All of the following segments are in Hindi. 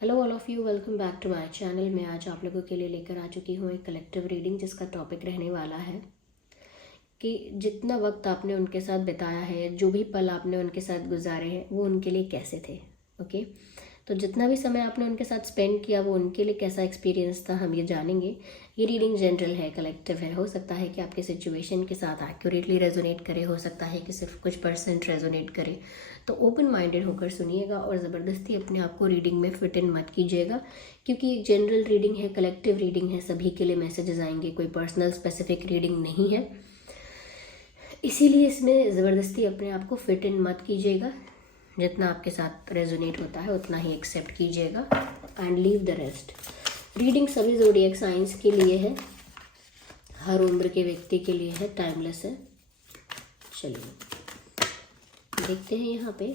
Hello all of you, welcome back to my channel. मैं आज आप लोगों के लिए लेकर आ चुकी हूँ एक कलेक्टिव रीडिंग जिसका टॉपिक रहने वाला है कि जितना वक्त आपने उनके साथ बिताया है, जो भी पल आपने उनके साथ गुजारे हैं, वो उनके लिए कैसे थे। ओके, तो जितना भी समय आपने उनके साथ स्पेंड किया वो उनके लिए कैसा एक्सपीरियंस था, हम ये जानेंगे। ये रीडिंग जनरल है, कलेक्टिव है। हो सकता है कि आपके सिचुएशन के साथ एक्यूरेटली रेजोनेट करे, हो सकता है कि सिर्फ कुछ परसेंट रेजोनेट करे। तो ओपन माइंडेड होकर सुनिएगा और ज़बरदस्ती अपने आप को रीडिंग में फिट इन मत कीजिएगा, क्योंकि जनरल रीडिंग है, कलेक्टिव रीडिंग है, सभी के लिए मैसेजेस आएंगे, कोई पर्सनल स्पेसिफिक रीडिंग नहीं है। इसीलिए इसमें ज़बरदस्ती अपने आप को फिट इन मत कीजिएगा। जितना आपके साथ रेजोनेट होता है उतना ही एक्सेप्ट कीजिएगा and leave the rest. Reading सभी ज़ोडिएक साइंस के लिए है, हर उम्र के व्यक्ति के लिए है, टाइमलेस है। चलिए देखते हैं यहाँ पे।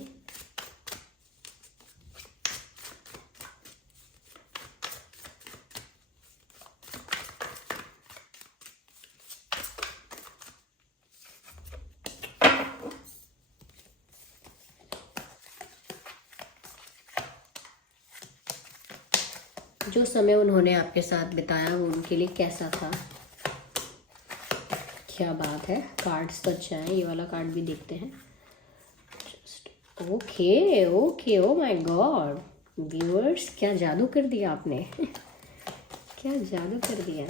जो समय उन्होंने आपके साथ बिताया वो उनके लिए कैसा था। क्या बात है, कार्ड्स तो अच्छा है। ये वाला कार्ड भी देखते हैं। Okay okay, oh my god viewers, क्या जादू कर दिया आपने क्या जादू कर दिया।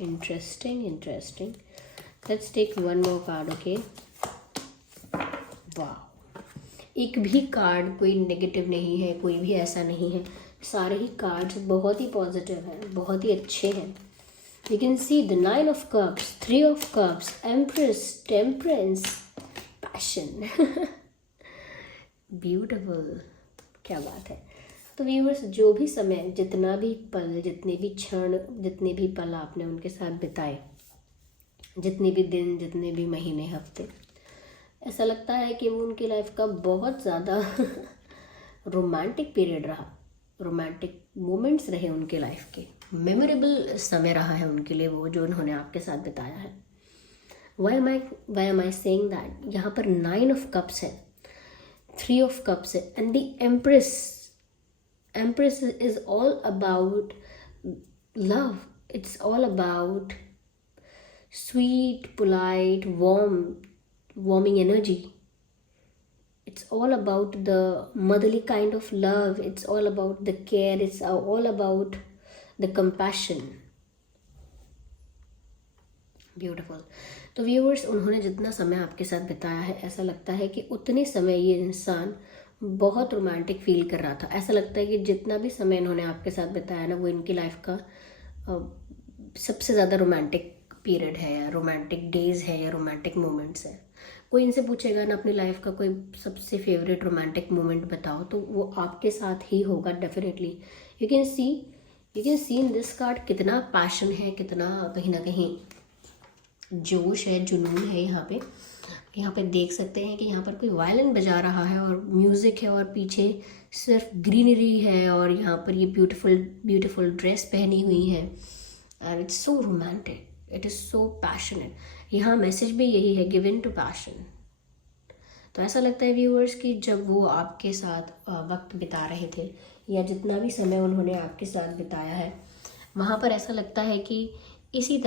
Interesting interesting. Let's take one more card. Okay, वाह, एक भी कार्ड कोई नेगेटिव नहीं है, कोई भी ऐसा नहीं है। सारे ही कार्ड्स बहुत ही पॉजिटिव हैं, बहुत ही अच्छे हैं। You can see the Nine of Cups, Three of Cups, Empress, Temperance, Passion. Beautiful, क्या बात है। तो व्यूअर्स, जो भी समय, जितना भी पल, जितने भी क्षण, जितने भी पल आपने उनके साथ बिताए, जितने भी दिन, जितने भी महीने, हफ्ते, ऐसा लगता है कि वो उनकी लाइफ का बहुत ज़्यादा रोमांटिक पीरियड रहा, रोमांटिक मोमेंट्स रहे उनके लाइफ के, मेमोरेबल समय रहा है उनके लिए वो जो उन्होंने आपके साथ बिताया है। Why am I saying that? यहाँ पर 9 ऑफ कप्स है, 3 ऑफ कप्स है and the empress. Empress is all about love, it's all about sweet, polite, warming energy. It's all about the motherly kind of love. It's all about the care. It's all about the compassion. Beautiful. तो व्यूअर्स, उन्होंने जितना समय आपके साथ बिताया है, ऐसा लगता है कि उतने समय ये इंसान बहुत रोमांटिक फील कर रहा था। ऐसा लगता है कि जितना भी समय इन्होंने आपके साथ बिताया ना, वो इनकी लाइफ का सबसे ज़्यादा रोमांटिक पीरियड है, या रोमांटिक डेज है, या रोमांटिक मोमेंट्स है। कोई इनसे पूछेगा ना अपनी लाइफ का कोई सबसे फेवरेट रोमांटिक मोमेंट बताओ, तो वो आपके साथ ही होगा definitely. You can see in this card कितना पैशन है, कितना कहीं ना कहीं जोश है, जुनून है। यहाँ पे देख सकते हैं कि यहाँ पर कोई वायलिन बजा रहा है और म्यूज़िक है, और पीछे सिर्फ ग्रीनरी है, और यहाँ पर ये ब्यूटीफुल ड्रेस पहनी हुई है and it's so romantic, it is so passionate. यहाँ मैसेज भी यही है, गिव इन टू पैशन। तो ऐसा लगता है व्यूअर्स कि जब वो आपके साथ वक्त बिता रहे थे, या जितना भी समय उन्होंने आपके साथ बिताया है, वहाँ पर ऐसा लगता है कि इसी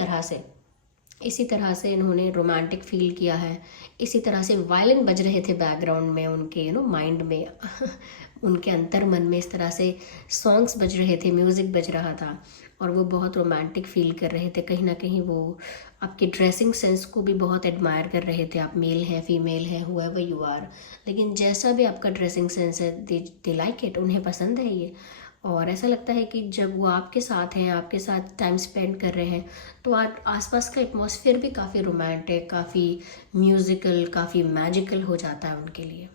तरह से इन्होंने रोमांटिक फील किया है। इसी तरह से वायलिन बज रहे थे बैकग्राउंड में उनके माइंड में उनके अंतर मन में इस तरह से सॉन्ग्स बज रहे थे, म्यूज़िक बज रहा था, और वो बहुत रोमांटिक फील कर रहे थे। कहीं ना कहीं वो आपके ड्रेसिंग सेंस को भी बहुत एडमायर कर रहे थे। आप मेल हैं, फीमेल हैं, हुएवर यू आर, लेकिन जैसा भी आपका ड्रेसिंग सेंस है, दे लाइक इट, उन्हें पसंद है ये। और ऐसा लगता है कि जब वो आपके साथ हैं, आपके साथ टाइम स्पेंड कर रहे हैं, तो आसपास का एटमॉस्फेयर भी काफ़ी रोमांटिक, काफ़ी म्यूज़िकल, काफ़ी मैजिकल हो जाता है उनके लिए।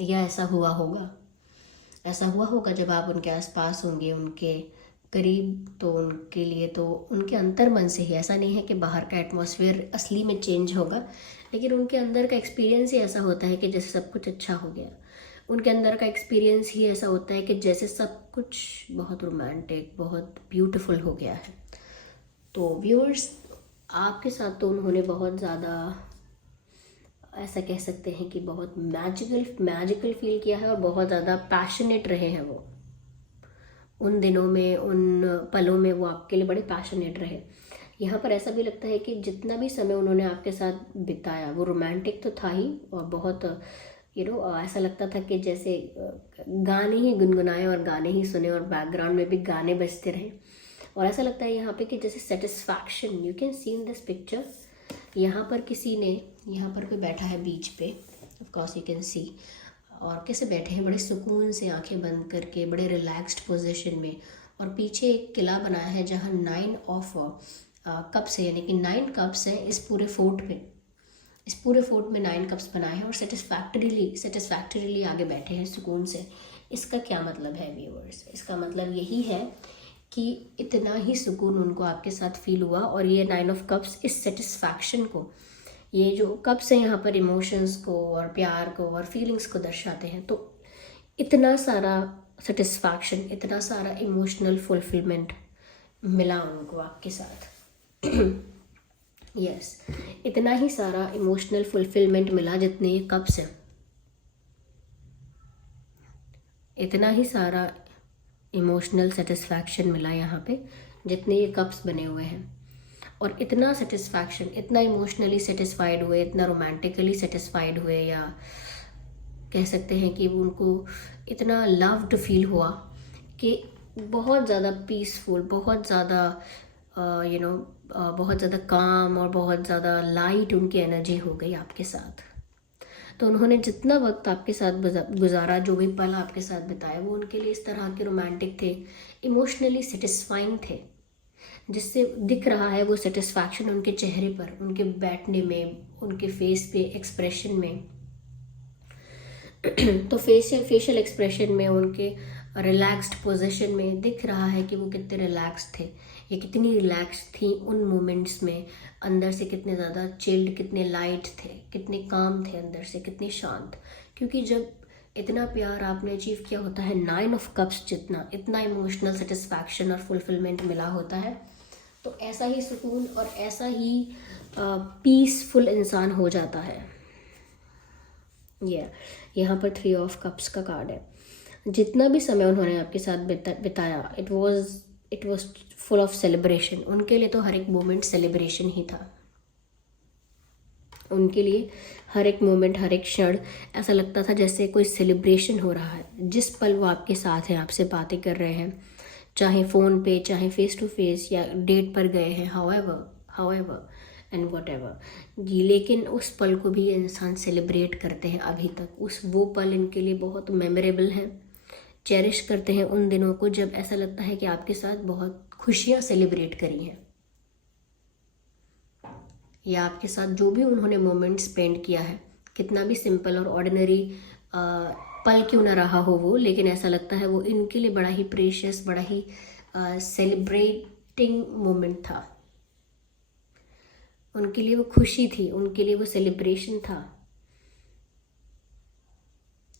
या ऐसा हुआ होगा जब आप उनके आसपास होंगे, उनके करीब, तो उनके लिए तो उनके अंतर मन से ही, ऐसा नहीं है कि बाहर का एटमॉस्फेयर असली में चेंज होगा, लेकिन उनके अंदर का एक्सपीरियंस ही ऐसा होता है कि जैसे सब कुछ अच्छा हो गया। उनके अंदर का एक्सपीरियंस ही ऐसा होता है कि जैसे सब कुछ बहुत रोमांटिक, बहुत ब्यूटीफुल हो गया है। तो व्यूअर्स, आपके साथ तो उन्होंने बहुत ज़्यादा ऐसा कह सकते हैं कि बहुत मैजिकल फील किया है और बहुत ज़्यादा पैशनेट रहे हैं वो उन दिनों में, उन पलों में वो आपके लिए बड़े पैशनेट रहे। यहाँ पर ऐसा भी लगता है कि जितना भी समय उन्होंने आपके साथ बिताया वो रोमांटिक तो था ही, और बहुत ऐसा लगता था कि जैसे गाने ही गुनगुनाए और गाने ही सुने और बैकग्राउंड में भी गाने बजते रहे। और ऐसा लगता है यहाँ पे कि जैसे satisfaction you can see in this picture. यहाँ पर किसी ने, यहाँ पर कोई बैठा है बीच पे, of course you can see, और कैसे बैठे हैं बड़े सुकून से आंखें बंद करके, बड़े रिलैक्स्ड पोजीशन में। और पीछे एक किला बनाया है जहाँ 9 ऑफ कप्स है, यानी कि 9 कप्स हैं इस पूरे फोर्ट में। इस पूरे फोर्ट में 9 कप्स बनाए हैं और सेटिस्फैक्टरीली आगे बैठे हैं सुकून से। इसका क्या मतलब है व्यूअर्स? इसका मतलब यही है कि इतना ही सुकून उनको आपके साथ फील हुआ। और ये 9 ऑफ कप्स इस सेटिस्फैक्शन को, ये जो कप्स हैं यहाँ पर इमोशंस को और प्यार को और फीलिंग्स को दर्शाते हैं। तो इतना सारा सेटिस्फैक्शन, इतना सारा इमोशनल फुलफिलमेंट मिला उनको आपके साथ। यस, इतना ही सारा इमोशनल फुलफिलमेंट मिला जितने ये कप्स हैं, इतना ही सारा इमोशनल सेटिस्फैक्शन मिला यहाँ पे जितने ये कप्स बने हुए हैं। और इतना सेटिस्फैक्शन, इतना इमोशनली सेटिस्फाइड हुए, इतना रोमांटिकली सेटिस्फाइड हुए, या कह सकते हैं कि उनको इतना लव्ड फील हुआ कि बहुत ज़्यादा पीसफुल, बहुत ज़्यादा बहुत ज़्यादा काम और बहुत ज़्यादा लाइट उनकी एनर्जी हो गई आपके साथ। तो उन्होंने जितना वक्त आपके साथ गुजारा, जो भी पल आपके साथ बिताया, वो उनके लिए इस तरह के रोमांटिक थे, इमोशनली सेटिस्फाइंग थे, जिससे दिख रहा है वो सेटिस्फैक्शन उनके चेहरे पर, उनके बैठने में, उनके फेस पे एक्सप्रेशन में। तो फेशियल एक्सप्रेशन में, उनके रिलैक्स्ड पोजीशन में दिख रहा है कि वो कितने रिलैक्स्ड थे, ये कितनी रिलैक्स्ड थी उन मोमेंट्स में, अंदर से कितने ज़्यादा चिल्ड, कितने लाइट थे, कितने काम थे अंदर से, कितने शांत। क्योंकि जब इतना प्यार आपने अचीव किया होता है, 9 ऑफ कप्स जितना, इतना इमोशनल सेटिस्फैक्शन और फुलफिलमेंट मिला होता है, तो ऐसा ही सुकून और ऐसा ही पीसफुल इंसान हो जाता है। यहाँ पर 3 ऑफ कप्स का कार्ड है। जितना भी समय उन्होंने आपके साथ बिताया, it was full of celebration. उनके लिए तो हर एक मोमेंट सेलिब्रेशन ही था। उनके लिए हर एक मोमेंट, हर एक क्षण ऐसा लगता था जैसे कोई सेलिब्रेशन हो रहा है। जिस पल वो आपके साथ हैं, आपसे बातें कर रहे हैं, चाहे फ़ोन पे, चाहे फेस टू फेस, या डेट पर गए हैं, हाउएवर एंड व्हाटएवर, लेकिन उस पल को भी इंसान सेलिब्रेट करते हैं अभी तक। वो पल इनके लिए बहुत मेमोरेबल हैं, चेरिश करते हैं उन दिनों को जब ऐसा लगता है कि आपके साथ बहुत खुशियाँ सेलिब्रेट करी हैं, या आपके साथ जो भी उन्होंने मोमेंट स्पेंड किया है, कितना भी सिंपल और ऑर्डिनरी पल क्यों ना रहा हो वो, लेकिन ऐसा लगता है वो इनके लिए बड़ा ही प्रेशियस, बड़ा ही सेलिब्रेटिंग मोमेंट था। उनके लिए वो खुशी थी, उनके लिए वो सेलिब्रेशन था।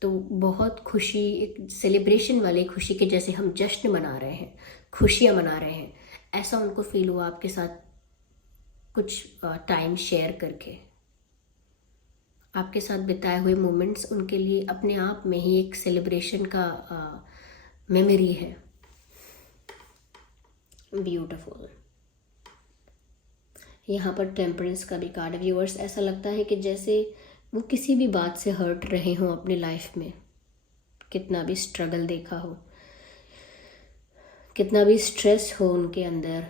तो बहुत खुशी, एक सेलिब्रेशन वाली खुशी के जैसे हम जश्न मना रहे हैं, खुशियाँ मना रहे हैं, ऐसा उनको फील हुआ आपके साथ कुछ टाइम शेयर करके। आपके साथ बिताए हुए मोमेंट्स उनके लिए अपने आप में ही एक सेलिब्रेशन का मेमोरी है। ब्यूटीफुल। यहाँ पर टेम्परेंस का भी कार्ड व्यूअर्स, ऐसा लगता है कि जैसे वो किसी भी बात से हर्ट रहे हों अपनी लाइफ में, कितना भी स्ट्रगल देखा हो, कितना भी स्ट्रेस हो उनके अंदर,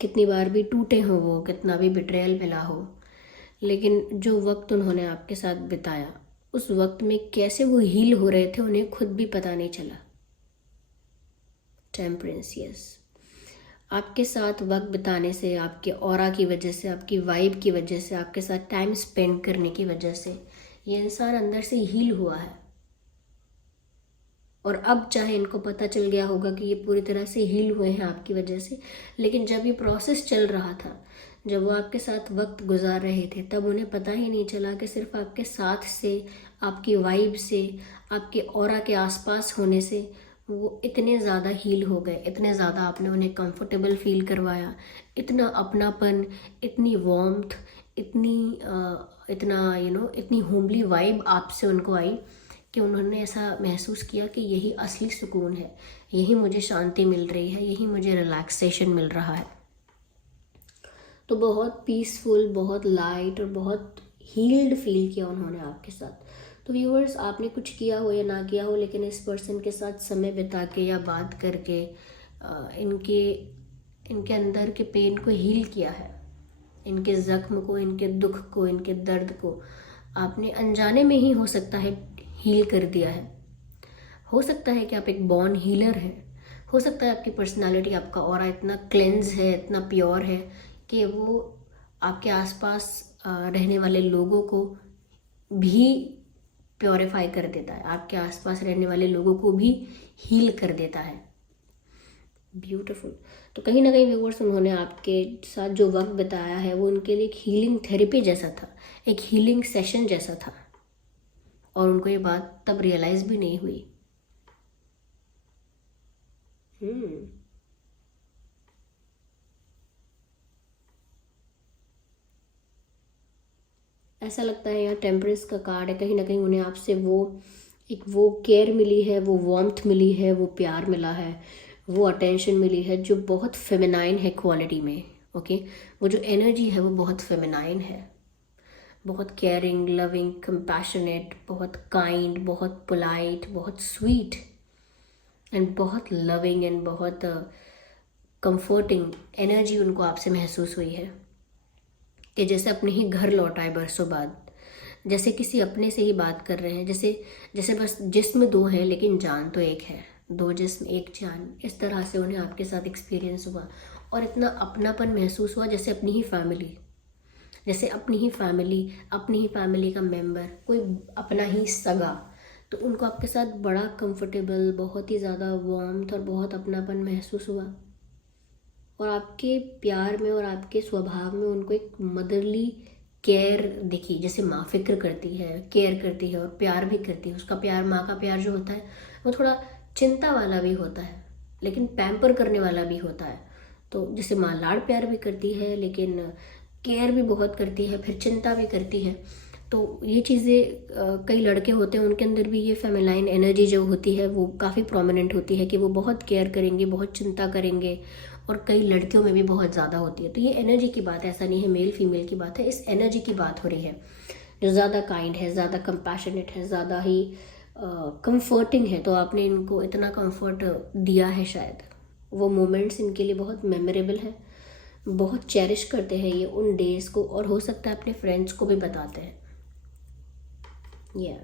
कितनी बार भी टूटे हों वो, कितना भी बिट्रेयल मिला हो, लेकिन जो वक्त उन्होंने आपके साथ बिताया, उस वक्त में कैसे वो हील हो रहे थे उन्हें खुद भी पता नहीं चला। Temperance, yes. आपके साथ वक्त बिताने से, आपके ऑरा की वजह से, आपकी वाइब की वजह से, आपके साथ टाइम स्पेंड करने की वजह से ये इंसान अंदर से हील हुआ है। और अब चाहे इनको पता चल गया होगा कि ये पूरी तरह से हील हुए हैं आपकी वजह से, लेकिन जब ये प्रोसेस चल रहा था, जब वो आपके साथ वक्त गुजार रहे थे, तब उन्हें पता ही नहीं चला कि सिर्फ आपके साथ से, आपकी वाइब से, आपके ऑरा के आसपास होने से वो इतने ज़्यादा हील हो गए, इतने ज़्यादा आपने उन्हें कंफर्टेबल फील करवाया, इतना अपनापन, इतनी वार्मथ, इतना इतनी होमली वाइब आपसे उनको आई कि उन्होंने ऐसा महसूस किया कि यही असली सुकून है, यही मुझे शांति मिल रही है, यही मुझे रिलैक्सेशन मिल रहा है। तो बहुत पीसफुल, बहुत लाइट और बहुत हील्ड फील किया उन्होंने आपके साथ। तो व्यूअर्स, आपने कुछ किया हो या ना किया हो, लेकिन इस पर्सन के साथ समय बिता के या बात करके इनके इनके अंदर के पेन को हील किया है, इनके ज़ख्म को, इनके दुख को, इनके दर्द को आपने अनजाने में ही हो सकता है हील कर दिया है। हो सकता है कि आप एक बॉर्न हीलर हैं, हो सकता है आपकी पर्सनालिटी, आपका ऑरा इतना क्लेंज है, इतना प्योर है कि वो आपके आसपास रहने वाले लोगों को भी प्योरीफाई कर देता है, आपके आसपास रहने वाले लोगों को भी हील कर देता है। ब्यूटीफुल। तो कहीं ना कहीं व्यूअर्स, उन्होंने आपके साथ जो वक्त बिताया है वो उनके लिए एक हीलिंग थेरेपी जैसा था, एक हीलिंग सेशन जैसा था, और उनको ये बात तब रियलाइज भी नहीं हुई। ऐसा लगता है यहाँ टेम्परेंस का कार्ड है, कहीं ना कहीं उन्हें आपसे वो केयर मिली है, वो वार्मथ मिली है, वो प्यार मिला है, वो अटेंशन मिली है जो बहुत फेमिनाइन है क्वालिटी में। ओके, वो जो एनर्जी है वो बहुत फेमिनाइन है, बहुत केयरिंग, लविंग, कंपैशनेट, बहुत काइंड, बहुत पोलाइट, बहुत स्वीट एंड बहुत लविंग एंड बहुत कंफर्टिंग एनर्जी उनको आपसे महसूस हुई है कि जैसे अपने ही घर लौट आए बरसों बाद, जैसे किसी अपने से ही बात कर रहे हैं, जैसे जैसे बस जिस्म दो हैं लेकिन जान तो एक है, दो जिस्म एक जान। इस तरह से उन्हें आपके साथ एक्सपीरियंस हुआ और इतना अपनापन महसूस हुआ, जैसे अपनी ही फैमिली, जैसे अपनी ही फैमिली का मेंबर, कोई अपना ही सगा। तो उनको आपके साथ बड़ा कंफर्टेबल, बहुत ही ज़्यादा वार्मथ और बहुत अपनापन महसूस हुआ, और आपके प्यार में और आपके स्वभाव में उनको एक मदरली केयर दिखी, जैसे माँ फिक्र करती है, केयर करती है और प्यार भी करती है। उसका प्यार, माँ का प्यार जो होता है वो थोड़ा चिंता वाला भी होता है लेकिन पैम्पर करने वाला भी होता है। तो जैसे माँ लाड़ प्यार भी करती है लेकिन केयर भी बहुत करती है, फिर चिंता भी करती है। तो ये चीज़ें कई लड़के होते हैं उनके अंदर भी ये फेमिनाइन एनर्जी जो होती है वो काफ़ी प्रोमिनेंट होती है कि वो बहुत केयर करेंगे, बहुत चिंता करेंगे, और कई लड़कियों में भी बहुत ज़्यादा होती है। तो ये एनर्जी की बात है, ऐसा नहीं है मेल फीमेल की बात है, इस एनर्जी की बात हो रही है जो ज़्यादा काइंड है, ज़्यादा कंपैशनेट है, ज़्यादा ही कंफर्टिंग है। तो आपने इनको इतना कंफर्ट दिया है, शायद वो मोमेंट्स इनके लिए बहुत मेमोरेबल है, बहुत चेरिश करते हैं ये उन डेज़ को, और हो सकता है अपने फ्रेंड्स को भी बताते हैं। या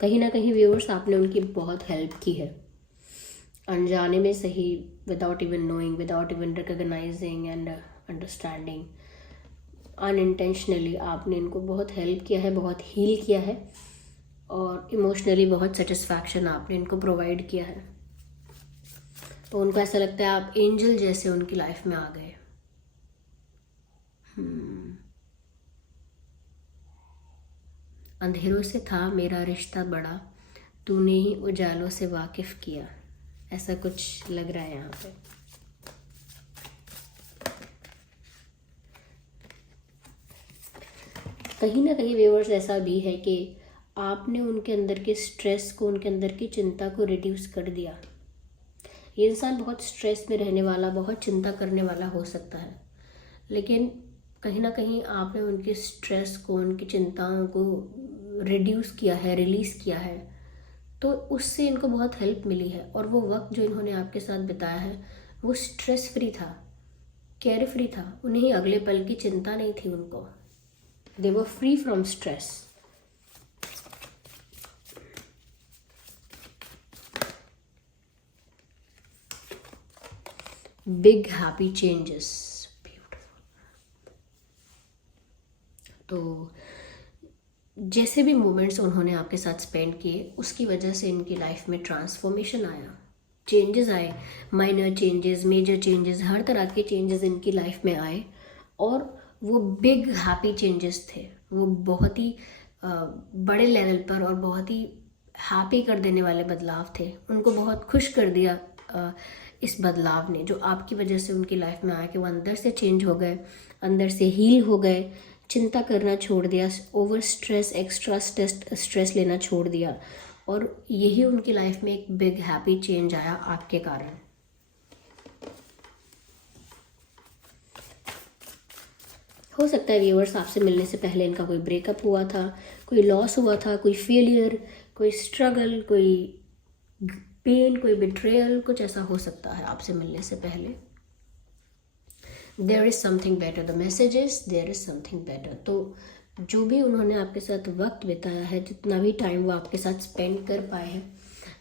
कहीं ना कहीं व्यूअर्स, आपने उनकी बहुत हेल्प की है, अनजाने में सही, without even knowing, without even recognising and understanding, unintentionally आपने इनको बहुत हेल्प किया है, बहुत हील किया है, और इमोशनली बहुत सेटिस्फैक्शन आपने इनको प्रोवाइड किया है। तो उनको ऐसा लगता है आप एंजल जैसे उनकी लाइफ में आ गए। अंधेरों से था मेरा रिश्ता बड़ा, तूने ही उजालों से वाकिफ किया, ऐसा कुछ लग रहा है यहाँ पे। कहीं ना कहीं व्यूअर्स, ऐसा भी है कि आपने उनके अंदर के स्ट्रेस को, उनके अंदर की चिंता को रिड्यूस कर दिया। ये इंसान बहुत स्ट्रेस में रहने वाला, बहुत चिंता करने वाला हो सकता है, लेकिन कहीं ना कहीं आपने उनके स्ट्रेस को, उनकी चिंताओं को रिड्यूस किया है, रिलीज़ किया है। तो उससे इनको बहुत हेल्प मिली है, और वो वक्त जो इन्होंने आपके साथ बिताया है वो स्ट्रेस फ्री था, केयर फ्री था। उन्हें अगले पल की चिंता नहीं थी उनको, they were free from stress. Big happy changes, beautiful. तो जैसे भी मोमेंट्स उन्होंने आपके साथ स्पेंड किए, उसकी वजह से इनकी लाइफ में ट्रांसफॉर्मेशन आया, चेंजेस आए, माइनर चेंजेस, मेजर चेंजेस, हर तरह के चेंजेस इनकी लाइफ में आए और वो बिग हैप्पी चेंजेस थे। वो बहुत ही बड़े लेवल पर और बहुत ही हैप्पी कर देने वाले बदलाव थे। उनको बहुत खुश कर दिया इस बदलाव ने, जो आपकी वजह से उनकी लाइफ में आया कि वो अंदर से चेंज हो गए, अंदर से हील हो गए, चिंता करना छोड़ दिया, ओवर स्ट्रेस, एक्स्ट्रा स्ट्रेस लेना छोड़ दिया और यही उनकी लाइफ में एक बिग हैप्पी चेंज आया आपके कारण। हो सकता है व्यूअर्स आपसे मिलने से पहले इनका कोई ब्रेकअप हुआ था, कोई लॉस हुआ था, कोई फेलियर, कोई स्ट्रगल, कोई पेन, कोई बिट्रेयल, कुछ ऐसा हो सकता है आपसे मिलने से पहले। There is something better, the message is there is something better. तो जो भी उन्होंने आपके साथ वक्त बिताया है, जितना भी टाइम वो आपके साथ स्पेंड कर पाए हैं,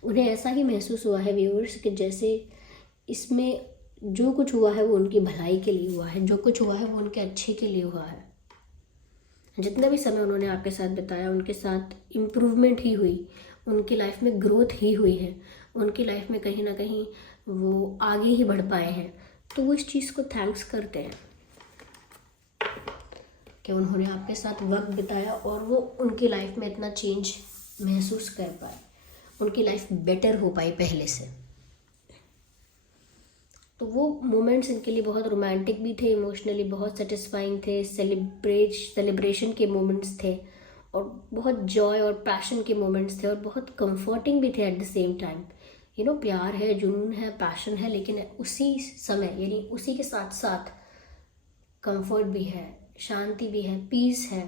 उन्हें ऐसा ही महसूस हुआ है व्यूअर्स कि जैसे इसमें जो कुछ हुआ है वो उनकी भलाई के लिए हुआ है, जो कुछ हुआ है वो उनके अच्छे के लिए हुआ है। जितना भी समय उन्होंने आपके साथ बिताया, उनके साथ इम्प्रूवमेंट ही हुई, उनकी लाइफ में ग्रोथ ही हुई है, उनकी लाइफ में कहीं ना कहीं वो आगे ही बढ़ पाए हैं। तो वो इस चीज़ को थैंक्स करते हैं कि उन्होंने आपके साथ वक्त बिताया और वो उनकी लाइफ में इतना चेंज महसूस कर पाए, उनकी लाइफ बेटर हो पाई पहले से। तो वो मोमेंट्स इनके लिए बहुत रोमांटिक भी थे, इमोशनली बहुत सेटिस्फाइंग थे, सेलिब्रेशन के मोमेंट्स थे और बहुत जॉय और पैशन के मोमेंट्स थे और बहुत कंफर्टिंग भी थे एट द सेम टाइम। प्यार है, जुनून है, पैशन है, लेकिन उसी समय यानी उसी के साथ साथ कंफर्ट भी है, शांति भी है, पीस है,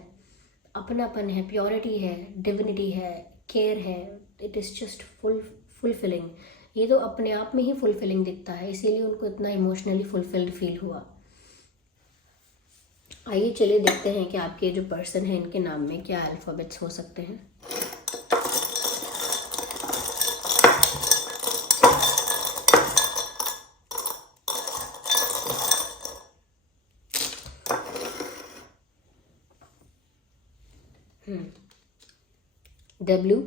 अपनापन है, प्योरिटी है, डिविनिटी है, केयर है। It is just fulfilling. ये तो अपने आप में ही फुलफिलिंग दिखता है, इसीलिए उनको इतना इमोशनली फुलफिल्ड फील हुआ। आइए चलिए देखते हैं कि आपके जो पर्सन है इनके नाम में क्या अल्फ़ाबेट्स हो सकते हैं। W,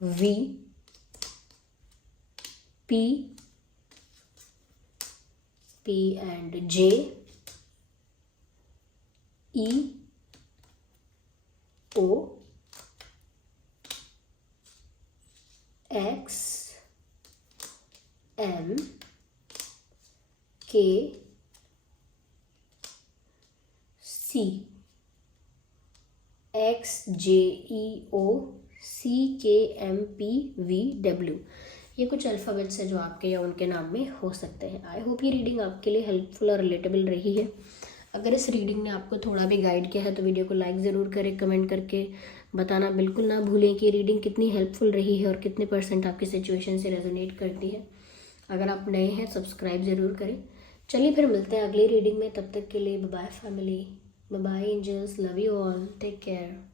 V, P, P and J, E, O, X, M, K, C, X, J, E, O, C, K, M, P, V, W। ये कुछ अल्फ़ाबेट्स हैं जो आपके या उनके नाम में हो सकते हैं। आई होप ये रीडिंग आपके लिए हेल्पफुल और रिलेटेबल रही है। अगर इस रीडिंग ने आपको थोड़ा भी गाइड किया है तो वीडियो को लाइक ज़रूर करें, कमेंट करके बताना बिल्कुल ना भूलें कि रीडिंग कितनी हेल्पफुल रही है और कितने % आपकी सिचुएशन से रेजोनेट करती है। अगर आप नए हैं सब्सक्राइब ज़रूर करें। चलिए फिर मिलते हैं अगली रीडिंग में, तब तक के लिए bye bye family, bye bye angels, love you all, take care.